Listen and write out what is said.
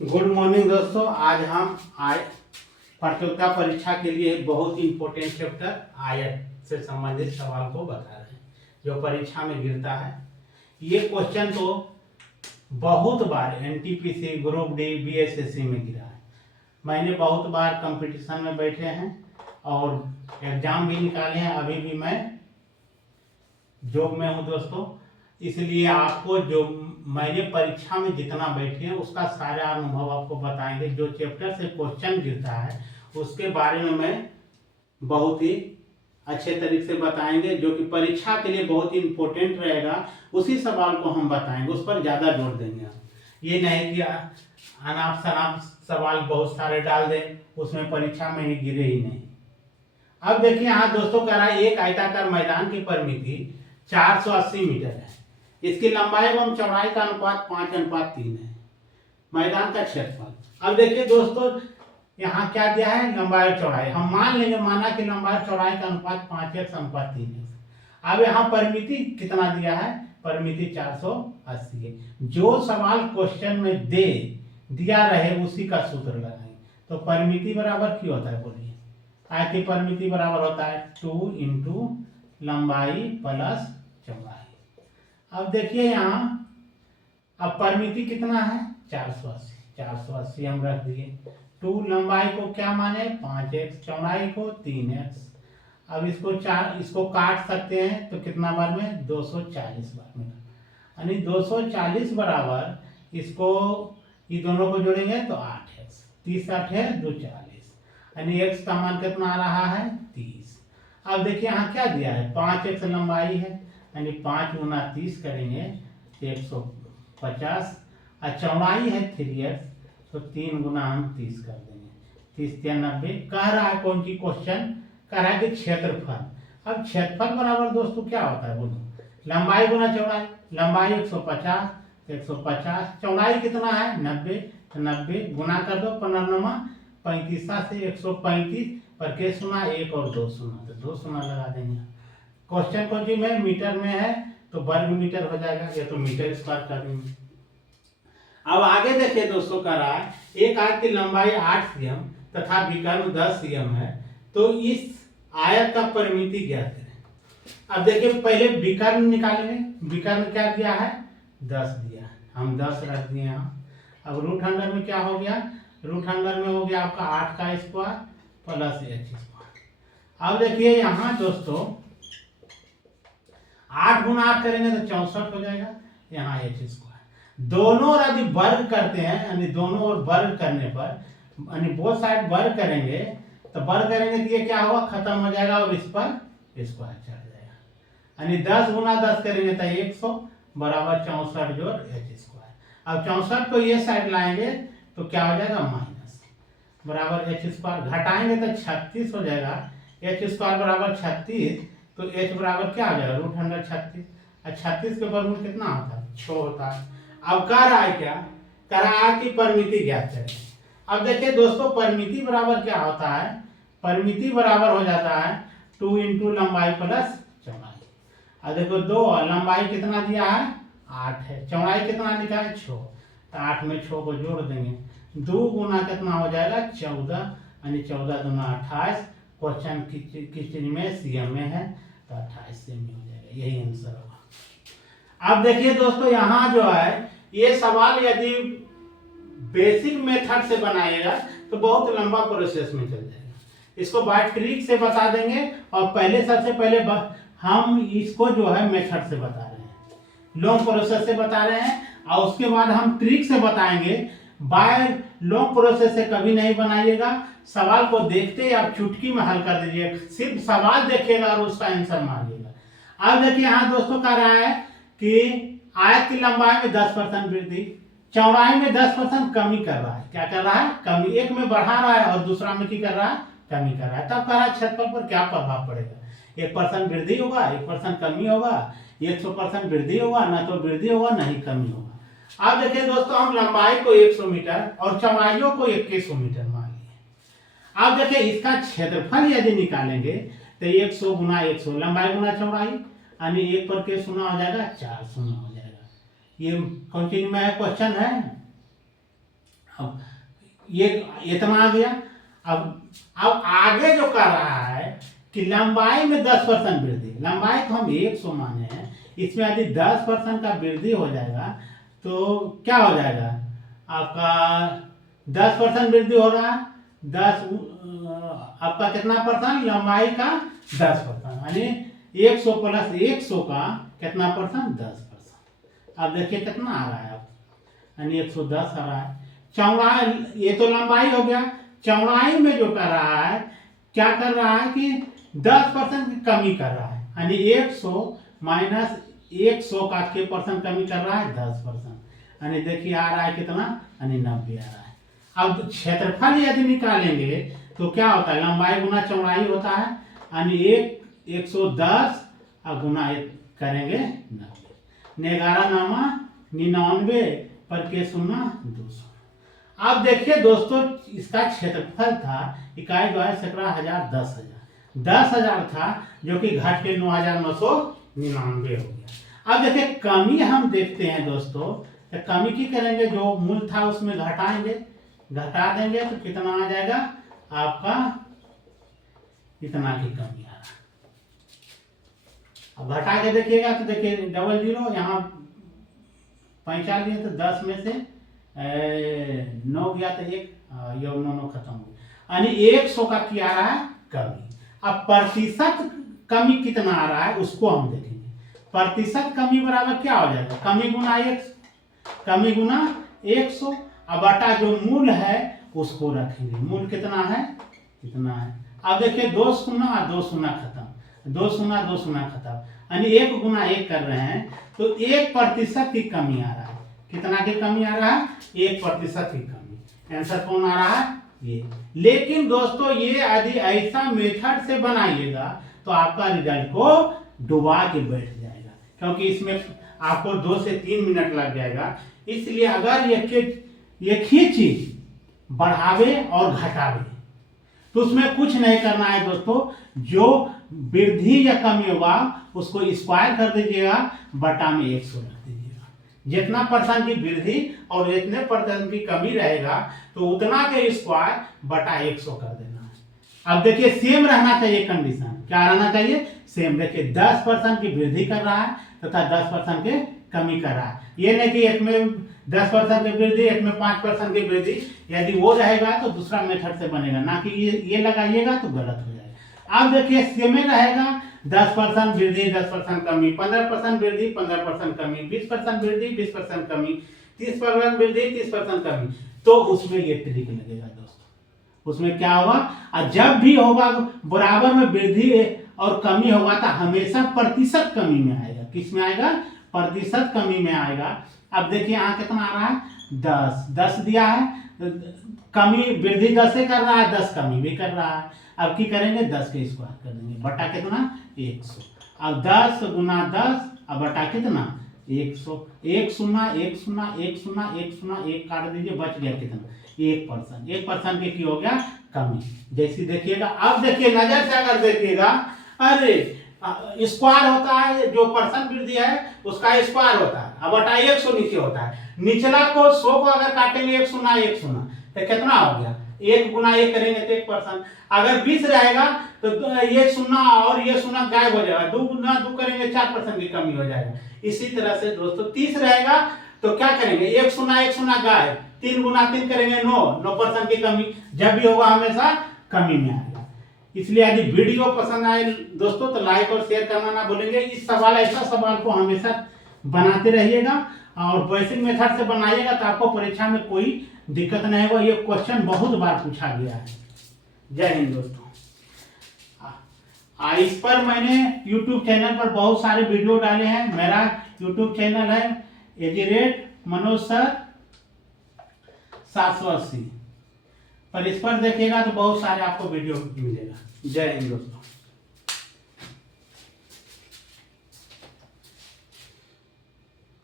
Good morning दोस्तों। आज हम प्रतियोगिता परीक्षा के लिए बहुत इंपॉर्टेंट चैप्टर आयत से संबंधित सवाल को बता रहे हैं जो परीक्षा में गिरता है। ये क्वेश्चन तो बहुत बार एनटीपीसी, ग्रुप डी, बीएसएससी में गिरा है। मैंने बहुत बार कंपटीशन में बैठे हैं और एग्जाम भी निकाले हैं। अभी भी मैं जॉब में हूँ दोस्तों, इसलिए आपको जो मैंने परीक्षा में जितना बैठे हैं उसका सारा अनुभव आपको बताएंगे। जो चैप्टर से क्वेश्चन गिरता है उसके बारे में मैं बहुत ही अच्छे तरीके से बताएंगे, जो कि परीक्षा के लिए बहुत ही इम्पोर्टेंट रहेगा। उसी सवाल को हम बताएंगे, उस पर ज़्यादा जोर देंगे हम। ये नहीं कि अनाप शनाप सवाल बहुत सारे डाल दें, उसमें परीक्षा में ही गिरे ही नहीं। अब देखिए यहाँ दोस्तों कह रहा है एक आयताकार मैदान की परिमिति 480 मीटर है। इसकी लंबाई एवं चौड़ाई का अनुपात 5:3 है। मैदान का क्षेत्रफल। अब देखिए दोस्तों यहाँ क्या दिया है, लंबाई और चौड़ाई। हम मान लेंगे, माना कि लंबाई और चौड़ाई का अनुपात 5:3 है। अब यहाँ परिमिति कितना दिया है, परिमिति 480 है। जो सवाल क्वेश्चन में दिया रहे उसी का सूत्र लगाएंगे। तो परिमिति बराबर क्या होता है, बोलिए। आयत की परिमिति बराबर होता है 2 इंटू लंबाई प्लस चौड़ाई। अब देखिए यहाँ अब परिमिति कितना है, 480 हम रख दिए। 2 लंबाई को क्या माने 5x, चौड़ाई को 3x। अब इसको काट सकते हैं तो कितना बार में, 240 बार में। यानी 240 बराबर इसको ये दोनों को जोड़ेंगे तो 8x, 30 8 है 240, यानी x का मान कितना आ रहा है 30। अब देखिए यहाँ क्या दिया है, 5x लंबाई है, यानी 5 गुना 30 करेंगे 150, और चौड़ाई है 3x, तो 3 गुना हम 30 कर देंगे, 30 या 90। कह रहा है कौन सी क्वेश्चन, कह रहा है कि क्षेत्रफल। अब क्षेत्रफल बराबर दोस्तों क्या होता है, बोलो। लंबाई गुना चौड़ाई, लंबाई 150 तो 150, चौड़ाई कितना है 90 तो 90 गुना कर दो 15 35 से 135 पर के सुना 1 और 2 सुना, तो 2 सुना लगा देंगे। क्वेश्चन कौन सी में, मीटर में है तो वर्ग मीटर हो जाएगा, या तो मीटर स्क्वायर कर देंगे। अब आगे देखिए दोस्तों कह रहा है एक आयत की लंबाई 8 cm तथा विकर्ण 10 cm है, तो इस आयत का परिमिति ज्ञात करें। अब देखिए पहले विकर्ण निकालेंगे। विकर्ण क्या दिया है, 10 दिया, हम 10 रख दिए यहाँ। अब रूट अंडर में क्या हो गया, रूट अंडर में हो गया आपका 8 का स्क्वायर प्लस h स्क्वायर। अब देखिए यहाँ दोस्तों 8 गुना 8 करेंगे तो 64 हो जाएगा, यहाँ h स्क्वायर। दोनों यदि वर्ग करते हैं, यानी दोनों ओर वर्ग करने पर, यानी बोथ साइड वर्ग करेंगे तो वर्ग करेंगे तो ये क्या होगा, खत्म हो जाएगा और इस पर स्क्वायर चढ़ जाएगा। यानी 10 गुना 10 करेंगे तो 100 बराबर 64 जोड़ h स्क्वायर। अब 64 को ये साइड लाएंगे तो क्या हो जाएगा, माइनस बराबर h स्क्वायर। घटाएंगे तो 36 हो जाएगा, h स्क्वायर बराबर 36, तो h बराबर क्या हो जाएगा, रूट अंडर 36। और 36 के ऊपर रूट कितना होता है, 6 होता है। अब कह रहा है क्या, कह रहा है कि परिमिति ज्ञात करें। अब देखिए दोस्तों परिमिति बराबर क्या होता है, परिमिति बराबर हो जाता है 2 इंटू लंबाई प्लस चौड़ाई। अब देखो 2 लंबाई कितना दिया है 8 है, चौड़ाई कितना लिखा है 6, तो 8 में 6 को जोड़ देंगे, 2 गुना कितना हो जाएगा 14, यानी 14 दूना 28। क्वेश्चन किस चीज में, सीएम में है, तो 28 सीएम में हो जाएगा, यही आंसर होगा। अब देखिए दोस्तों यहाँ जो है ये सवाल यदि बेसिक मेथड से बनाएगा तो बहुत लंबा प्रोसेस में चल जाएगा। इसको बाय ट्रिक से बता देंगे, और पहले सबसे पहले हम इसको जो है मेथड से बता रहे हैं, लॉन्ग प्रोसेस से बता रहे हैं, और उसके बाद हम ट्रिक से बताएंगे। बाय लॉन्ग प्रोसेस से कभी नहीं बनाइएगा, सवाल को देखते आप चुटकी में हल कर दीजिए, सिर्फ सवाल देखिएगा और उसका आंसर मारिएगा। अब देखिए यहाँ दोस्तों कह रहा है कि आयत की लंबाई में 10% वृद्धि, चौड़ाई में 10% कमी कर रहा है। क्या कर रहा है, कमी। एक में बढ़ा रहा है और दूसरा में क्या कर रहा है, कमी कर रहा है। तब कह रहा है क्षेत्रफल पर क्या प्रभाव पड़ेगा, 1% वृद्धि होगा, 1% कमी होगा, 100% वृद्धि होगा, ना तो वृद्धि होगा ना ही कमी होगा। अब देखिए दोस्तों हम लंबाई को 100 मीटर और चौड़ाइयों को 2100 मीटर मान लिए। अब देखिए इसका क्षेत्रफल यदि निकालेंगे तो 100 गुना 100, लंबाई गुना चौड़ाई, यानी 1 पर के सुना हो जाएगा 4 सुना हो जाएगा। ये कौन चीज में है, क्वेश्चन है अब ये इतना आ गया। अब आगे जो कर रहा है कि लंबाई में 10% वृद्धि, लंबाई तो हम 100 माने हैं, इसमें यदि 10% का वृद्धि हो जाएगा तो क्या हो जाएगा आपका 10% वृद्धि हो रहा है, 10 आपका कितना परसेंट, लंबाई का 10%, यानी 100 प्लस 100 का कितना परसेंट, 10%। अब देखिए कितना आ रहा है, आप यानी 110 आ रहा है। चौड़ाई, ये तो लंबाई हो गया, चौड़ाई में जो कर रहा है क्या कर रहा है कि 10% की कमी कर रहा है, यानी 100 माइनस 100 का के परसेंट कमी कर रहा है 10%, यानी देखिए आ रहा है कितना, यानी 90 आ रहा है। अब क्षेत्रफल यदि निकालेंगे तो क्या होता है, लंबाई गुना चौड़ाई होता है, यानी 110 और गुना करेंगे 90, 11 नामा 99 पर के 200। अब देखिए दोस्तों, इसका क्षेत्रफल था इकाई द्वारा सैकड़ा हजार 10,000 था, जो कि घट के 9,999 हो गया। अब देखिए कमी हम देखते हैं दोस्तों, तो कमी की करेंगे, जो मूल था उसमें घटाएंगे, घटा देंगे तो कितना आ जाएगा आपका, इतना की कमी आ रहा। अब घटा के देखिएगा तो देखिए 00 यहाँ 45 लिए तो 10 में से 9 गया तो 1, ये 9 खत्म हो गया, यानी 100 का क्या आ रहा है, कमी। अब प्रतिशत कमी कितना आ रहा है उसको हम देखेंगे। प्रतिशत कमी बराबर क्या हो जाएगा, कमी गुना 1, कमी गुना 100, अब बटा जो मूल है उसको रखेंगे, मूल कितना है, कितना है। अब देखिए 2 शून्य और 2 शून्य खत्म, 2 शून्य 2 शून्य खत्म, यानी 1 गुना 1 कर रहे हैं तो 1% की कमी आ रहा है। कितना की कमी आ रहा है, 1% की कमी। आंसर कौन आ रहा है, ये। लेकिन दोस्तों ये यदि ऐसा मेथड से बनाइएगा तो आपका रिजल्ट को डुबा के बैठ जाएगा, क्योंकि इसमें आपको 2 से 3 मिनट लग जाएगा। इसलिए अगर एक ही चीज बढ़ावे और घटावे तो उसमें कुछ नहीं करना है दोस्तों, जो वृद्धि या कमी होगा उसको स्क्वायर कर दीजिएगा, बटा में 100 रख दीजिएगा। जितना परसेंट की वृद्धि और जितने परसेंट की कमी रहेगा तो उतना के स्क्वायर बटा 100 कर देना है। अब देखिए सेम रहना चाहिए कंडीशन, क्या रहना चाहिए, सेम। देखिए 10% की वृद्धि कर रहा है तथा 10% के कमी कर रहा है, ये नहीं कि एक में 10% की वृद्धि, एक में 5% की वृद्धि। यदि वो रहेगा तो दूसरा मेथड से बनेगा, ना कि ये लगाइएगा तो गलत हो जाएगा। अब देखिए सेम रहेगा, 10% वृद्धि 10% कमी, 15% वृद्धि 15% कमी, 20% वृद्धि 20% कमी, 30% वृद्धि 30% कमी, तो उसमें ये ट्रिक लगेगा दोस्तों। उसमें क्या होगा, और जब भी होगा बराबर में वृद्धि और कमी होगा तो हमेशा प्रतिशत कमी में आएगा। किस में आएगा, प्रतिशत कमी में आएगा। अब देखिए यहाँ कितना आ रहा है, 10 दिया है, कमी वृद्धि 10 से कर रहा है, 10 कमी भी कर रहा है। अब की करेंगे 10 के स्क्वायर कर देंगे, बटा कितना 100। अब 10 गुना 10 अब बटा कितना 100, 1 शून्य 1 शून्य 1 शून्य 1 शून्य 1 काट दीजिए, बच गया कितना 1%। 1% की हो गया कमी। जैसी देखिएगा, अब देखिए नजर से अगर देखिएगा, अरे स्क्वायर होता है, जो परसेंट वृद्धि है उसका स्क्वायर होता है, अब बटा 100 नीचे होता है। निचला को 100 को अगर काटेंगे 1 शून्य 1 शून्य तो कितना हो गया, 1 गुना 1 करेंगे तो 1%। अगर 20 रहेगा तो ये शून्य और ये शून्य गायब हो जाएगा, 2 गुना 2 करेंगे 4% की कमी हो जाएगा। इसी तरह से दोस्तों 30 रहेगा तो क्या करेंगे, 1 शून्य 1 शून्य गायब, 3 गुना 3 करेंगे 9% की कमी। जब भी होगा हमेशा कमी में आएगा। इसलिए यदि वीडियो पसंद आए दोस्तों तो लाइक और शेयर करना ना भूलेंगे। इस सवाल, ऐसा सवाल को हमेशा बनाते रहिएगा और बेसिक मेथड से बनाइएगा तो आपको परीक्षा में कोई दिक्कत नहीं होगा। ये क्वेश्चन बहुत बार पूछा गया है। जय हिंद दोस्तों। इस पर मैंने YouTube चैनल पर बहुत सारे वीडियो डाले हैं। मेरा YouTube चैनल है @मनोज सर 780 पर, इस पर देखिएगा तो बहुत सारे आपको वीडियो मिलेगा। जय हिंद दोस्तों।